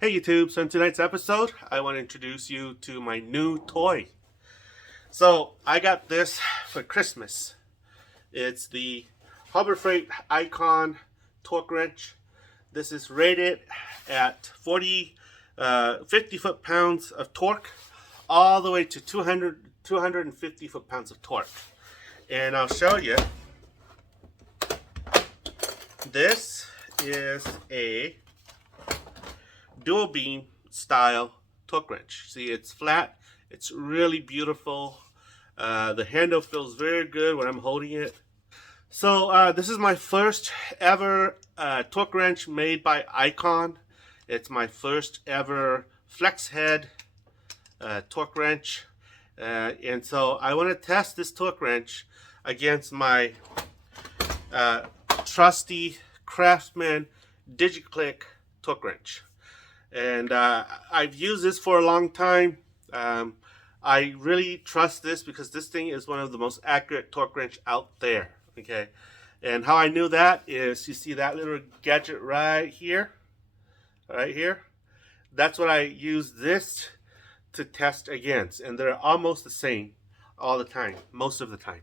Hey YouTube, so in tonight's episode, I want to introduce you to my new toy. So, I got this for Christmas. It's the Harbor Freight Icon torque wrench. This is rated at 50 foot-pounds of torque, all the way to 250 foot-pounds of torque. And I'll show you. This is a dual beam style torque wrench. See, it's flat, it's really beautiful. The handle feels very good when I'm holding it. So this is my first ever torque wrench made by Icon. It's my first ever flex head torque wrench. And so I want to test this torque wrench against my trusty Craftsman Digi-Click torque wrench. And I've used this for a long time. I really trust this because this thing is one of the most accurate torque wrench out there. Okay, and how I knew that is, you see that little gadget right here? That's what I use this to test against, and they're almost the same all the time, most of the time.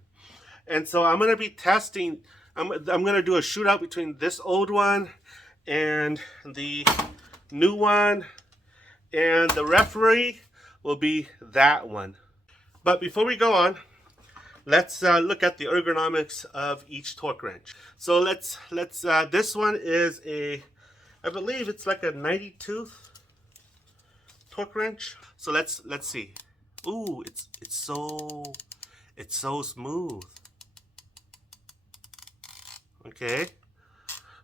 And so I'm going to be testing. I'm going to do a shootout between this old one and the new one, and the referee will be that one. But before we go on, let's look at the ergonomics of each torque wrench. So let's this one is I believe it's like a 90 tooth torque wrench. So let's see. Ooh, it's so smooth. Okay,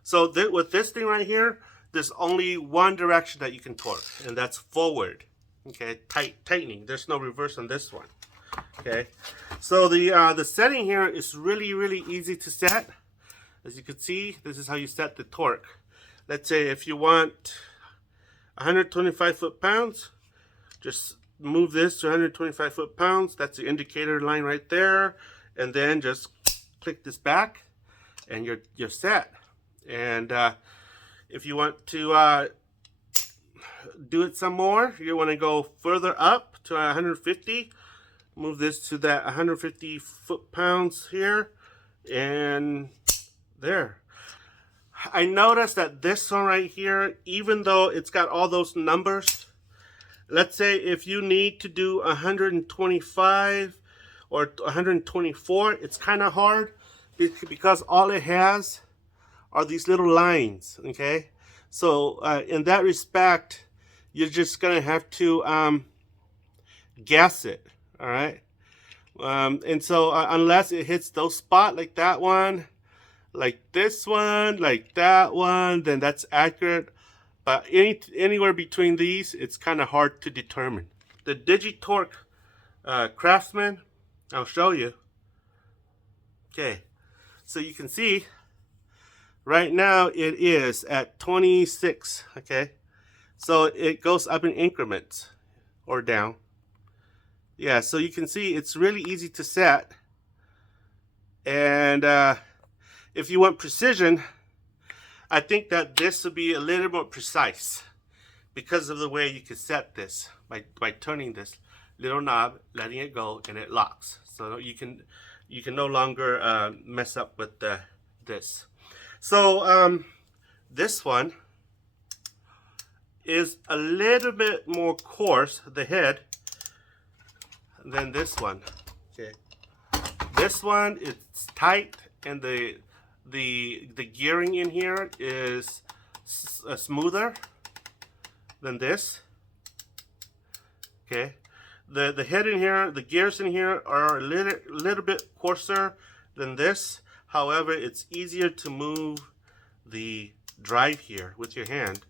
so with this thing right here, there's only one direction that you can torque, and that's forward. Okay, tightening. There's no reverse on this one. Okay, so the setting here is really easy to set. As you can see, this is how you set the torque. Let's say if you want 125 foot-pounds, just move this to 125 foot-pounds. That's the indicator line right there, and then just click this back, and you're set. And if you want to do it some more, you want to go further up to 150, move this to that 150 foot-pounds here, and there. I noticed that this one right here, even though it's got all those numbers, let's say if you need to do 125 or 124, it's kind of hard because all it has are these little lines. Okay, so in that respect, you're just gonna have to guess it. All right, and so unless it hits those spots like that one, like this one, like that one, then that's accurate. But anywhere between these, it's kind of hard to determine. The Digi-Torque Craftsman, I'll show you. Okay, so you can see right now it is at 26. Okay, so it goes up in increments or down. Yeah, so you can see it's really easy to set. And if you want precision, I think that this would be a little more precise because of the way you can set this by turning this little knob, letting it go, and it locks. So you can no longer mess up with this. So this one is a little bit more coarse, the head, than this one. Okay, this one is tight, and the gearing in here is smoother than this. Okay, the head in here, the gears in here are a little bit coarser than this. However, it's easier to move the drive here with your hand,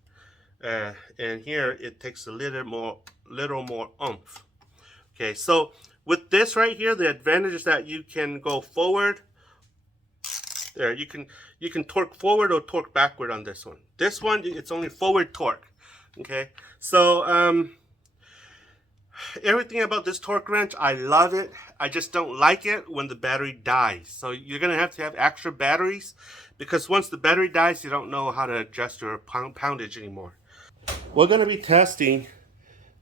and here it takes a little more oomph. Okay, so with this right here, the advantage is that you can go forward. There, you can torque forward or torque backward on this one. This one, it's only forward torque. Okay, so everything about this torque wrench, I love it. I just don't like it when the battery dies. So you're gonna have to have extra batteries, because once the battery dies, you don't know how to adjust your poundage anymore. we're going to be testing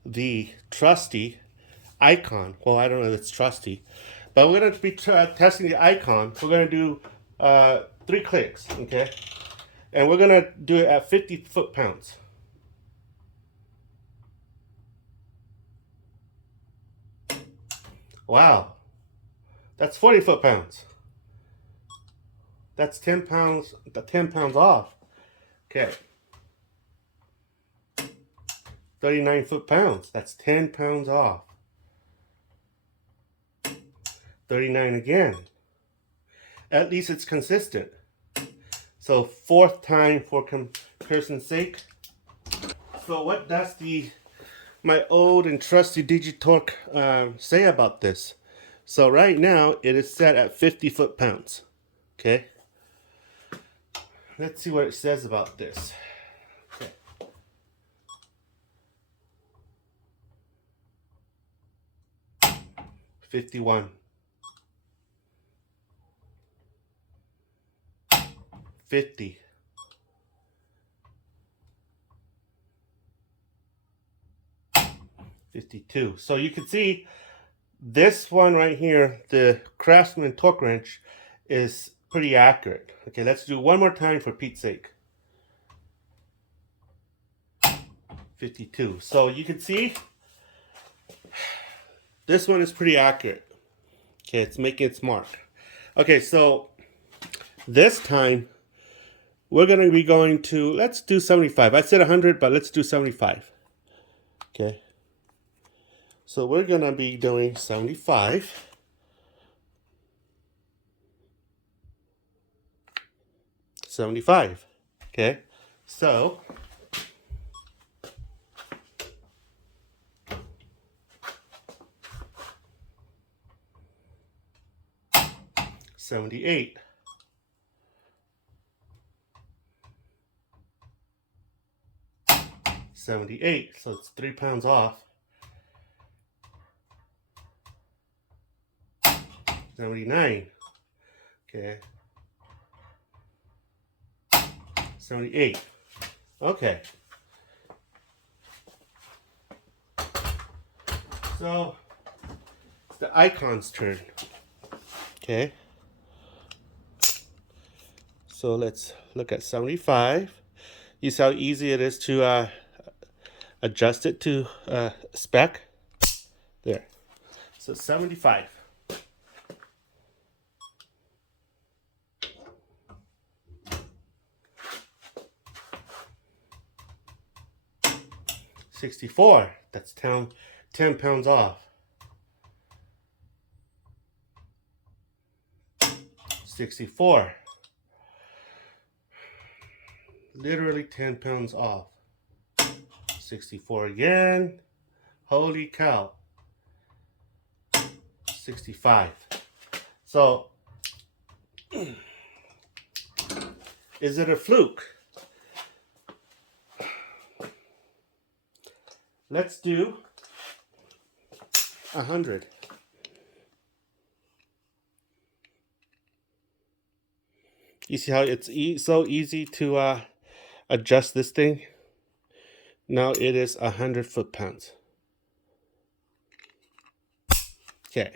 the trusty icon. Well, I don't know if it's trusty, but we're going to be testing the icon. We're going to do 3 clicks, okay? And we're going to do it at 50 foot-pounds. Wow, that's 40 foot-pounds. That's 10 pounds, 10 pounds off. Okay. 39 foot-pounds. That's 10 pounds off. 39 again. At least it's consistent. So 4th time for comparison's sake. So what does my old and trusty Digi-Torque say about this? So right now it is set at 50 foot-pounds. Okay. Let's see what it says about this. Okay. $51. 50. 52. So you can see this one right here, the Craftsman torque wrench, is pretty accurate. Okay, let's do one more time for Pete's sake. 52. So you can see this one is pretty accurate. Okay, it's making its mark. Okay, so this time we're going to be going to, let's do 75. I said 100, but let's do 75. Okay. So we're going to be doing 75. Okay. So 78. 78. So it's 3 pounds off. 79. Okay. 78. Okay. So it's the icon's turn. Okay. So let's look at 75. You see how easy it is to adjust it to spec. There. So 75. $64. That's 10 pounds off. 64. Literally 10 pounds off. 64 again. Holy cow. 65. So, is it a fluke? Let's do 100. You see how it's so easy to adjust this thing? Now it is 100 foot-pounds. Okay.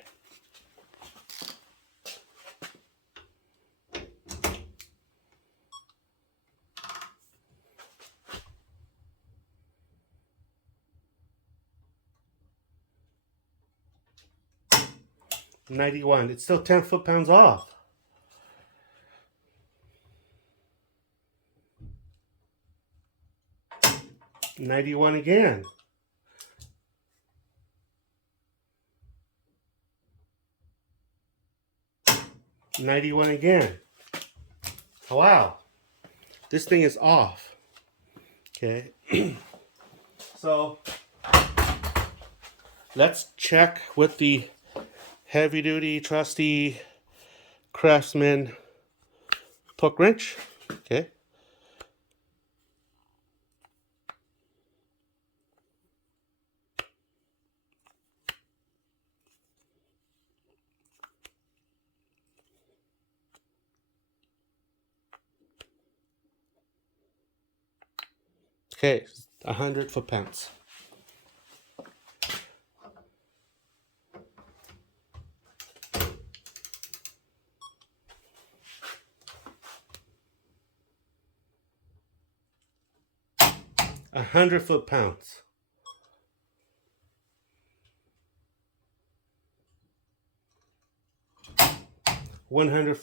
$91. It's still 10 foot-pounds off. $91 again. $91 again. Oh, wow. This thing is off. Okay. So let's check with the heavy duty trusty Craftsman torque wrench. Okay. Okay, 100 foot-pounds. A 100 foot-pounds. One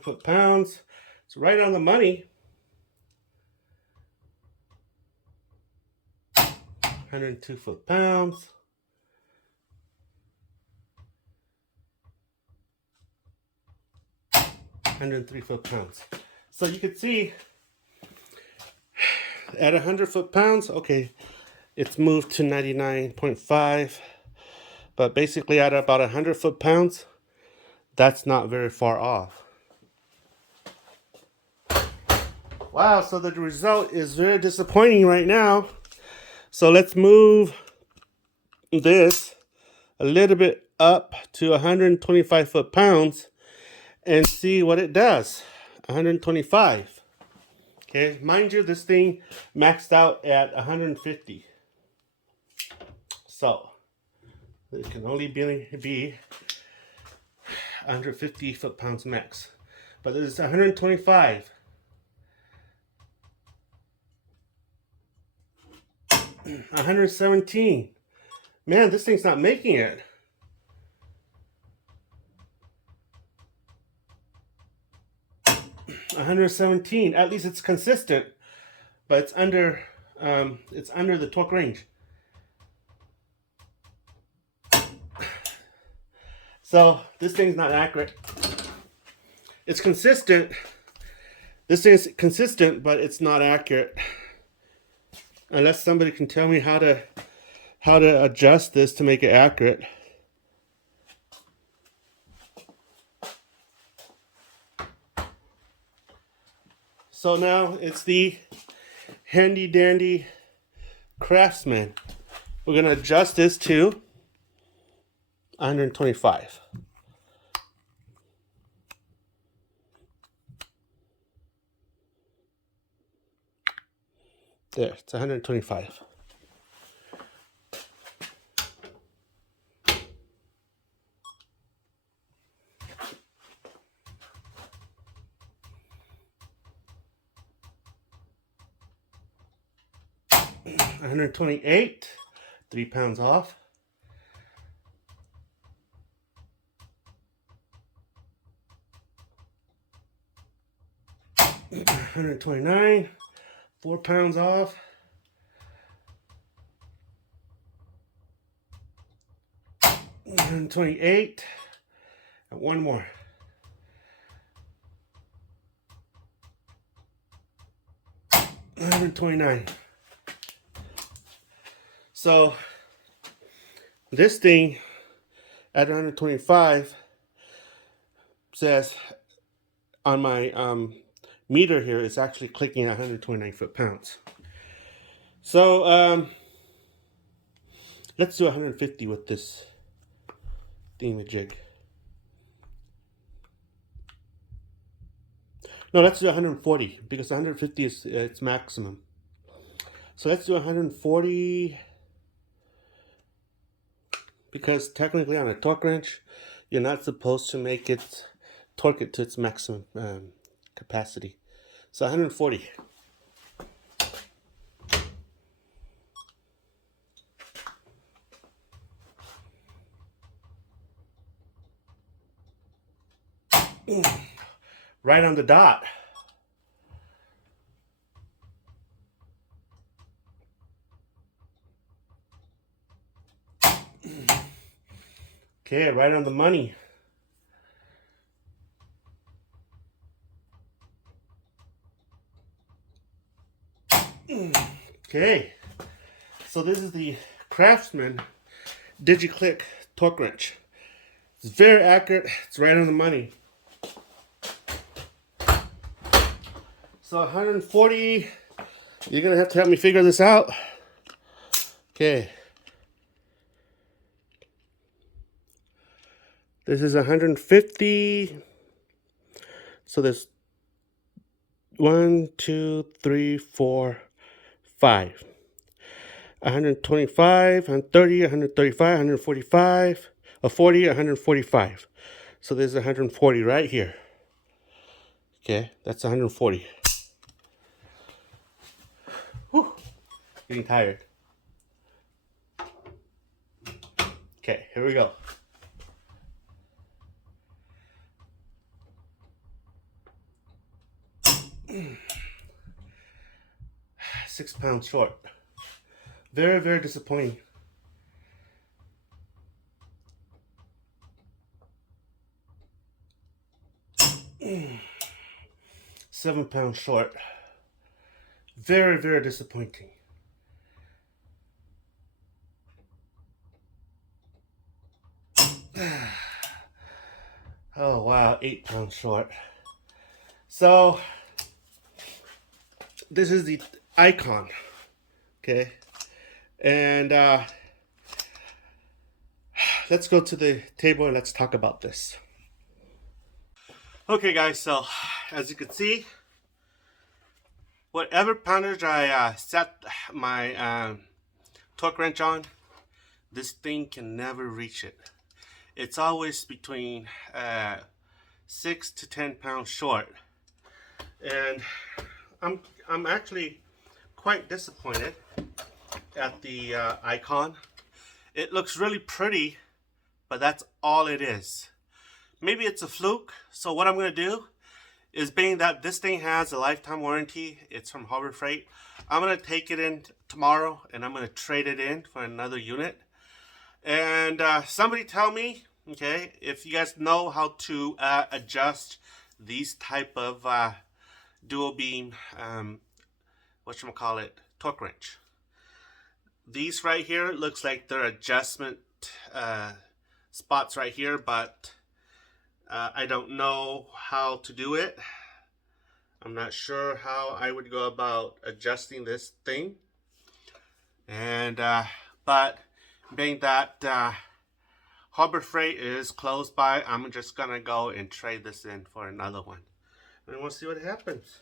foot-pounds. It's right on the money. 102 foot-pounds. 103 foot-pounds. So you can see at 100 foot-pounds, okay, it's moved to 99.5, but basically at about 100 foot-pounds, that's not very far off. Wow, so the result is very disappointing right now. So let's move this a little bit up to 125 foot-pounds and see what it does. 125. Okay, mind you, this thing maxed out at 150. So it can only be 150 foot-pounds max. But this is 125. 117. Man, this thing's not making it. $117. At least it's consistent, but it's under the torque range. So this thing's not accurate. It's consistent. This thing is consistent, but it's not accurate. Unless somebody can tell me how to adjust this to make it accurate. So now it's the handy dandy Craftsman. We're gonna adjust this to 125. There, it's 125. $128, 3 pounds off. $129, 4 pounds off. $128, and one more. $129. So this thing at 125 says on my meter here, it's actually clicking at 129 foot-pounds. So let's do 150 with this thingamajig. No, let's do 140 because 150 is its maximum. So let's do 140 because technically on a torque wrench, you're not supposed to make it torque it to its maximum capacity. So 140. Right on the dot. Okay, right on the money. Okay, so this is the Craftsman Digi-Click torque wrench. It's very accurate. It's right on the money. So 140, you're gonna have to help me figure this out. Okay. This is 150. So there's 1, 2, 3, 4, 5. 125, 130, 135, 145, a 40, 145. So there's 140 right here. Okay, that's 140. Whew, getting tired. Okay, here we go. £6 short. Very, very disappointing. £7 short. Very, very disappointing. Oh wow, £8 short. So this is the icon, okay, and let's go to the table and let's talk about this. Okay guys, so as you can see, whatever poundage I set my torque wrench on, this thing can never reach it. It's always between 6 to 10 pounds short, and I'm actually quite disappointed at the icon. It looks really pretty, but that's all it is. Maybe it's a fluke. So what I'm going to do is, being that this thing has a lifetime warranty, it's from Harbor Freight, I'm going to take it in tomorrow and I'm going to trade it in for another unit. And somebody tell me, okay, if you guys know how to adjust these type of dual beam, whatchamacallit, torque wrench. These right here looks like they're adjustment spots right here, but I don't know how to do it. I'm not sure how I would go about adjusting this thing. And but being that Harbor Freight is close by, I'm just gonna go and trade this in for another one, and we'll see what happens.